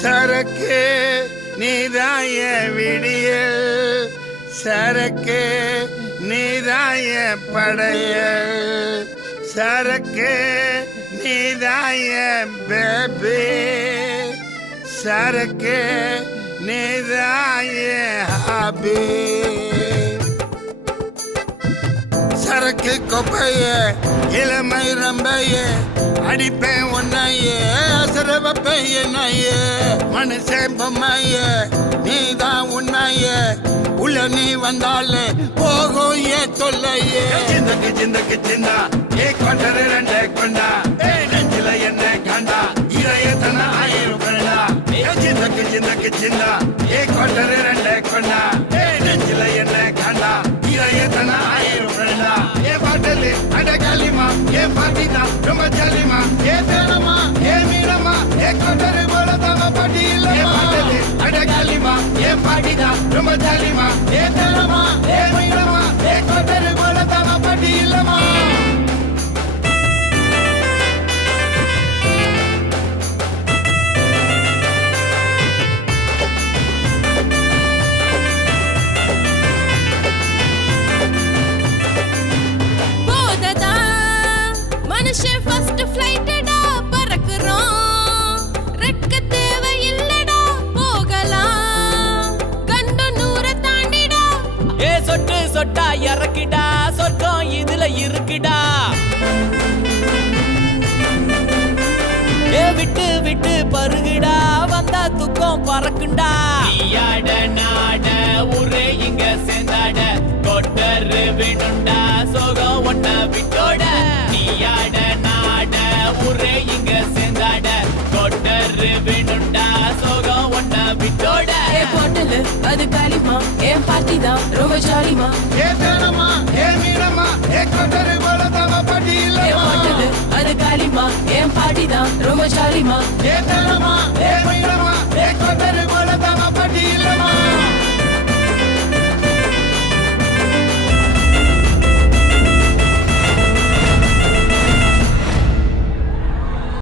சரக்கு நீதாய விடியல், சரக்கு நீதாய படையல், சரக்கு நீதாய பேபி, சரக்கு நீதாய ஹாபி. சரக்கு கொப்பைய இளமை ரம்பைய அடிப்பேன் ஒன்னைய சிறவப்பைய என்னைய மனுஷன் பொம்மைய நீதான் உன்னைய உள்ள நீ வந்தாலே போகும் ஏ தொல்லையே. சிந்தக்கு சிந்தக்கு சிந்தா ஏ கொண்டரு ரெண்டே கொண்டா நெஞ்சில என்ன கண்டா இறையத்தன ஆயிரம் கண்டா. சிந்தக்கு சிந்தக்கு சிந்தா ஏ கொண்டரு ரெண்டே கொண்டா நெஞ்சில என்ன கண்டா இறையத்தன ஆயிரம் கண்டா. ஏ பாட்டலு அட காலிமா ஏ பாட்டினா ரொம்ப ஜாலிமா ஏ தேனமா ஏ மீனமா ஏ கொண்டரு போல தவ பாட்டி இல்ல. ஏ பாட்டலு அட காலிமா ஏ பாட்டினா ரொம்ப ஜாலிமா ஏ தேனமா ஏ மீனமா ஏ கொண்டரு போல தவ பாட்டி இல்லமா. சொட்டு சொட்டா இறக்கிடா சொர்க்கம் இதுல இருக்குடா. ஏ விட்டு விட்டு பருகுடா வந்தா துக்கம் பறக்குண்டா. நீயாட நாட ஊரே இங்க சேர்ந்தாட கொட்டரு விடுண்டா சோகம் ஒன்ன விட்டோட. நீயாட நாட ஊரே இங்க சேர்ந்தாட கொட்டரு விடுண்டா சோகம் ஒன்ன விட்டோட. ஏ போட்டலு அது காலிமா ஏன் பாட்டி தான் ரொம்ப ஜாலிமா ஏ தேனமா ஏ மீனமா ஏ கொட்டரு போல தவ பாட்டி இல்ல. ஏ போட்டலு அது காலிமா ஏன் பாட்டி தான் ரொம்ப ஜாலிமா ஏ தேனமா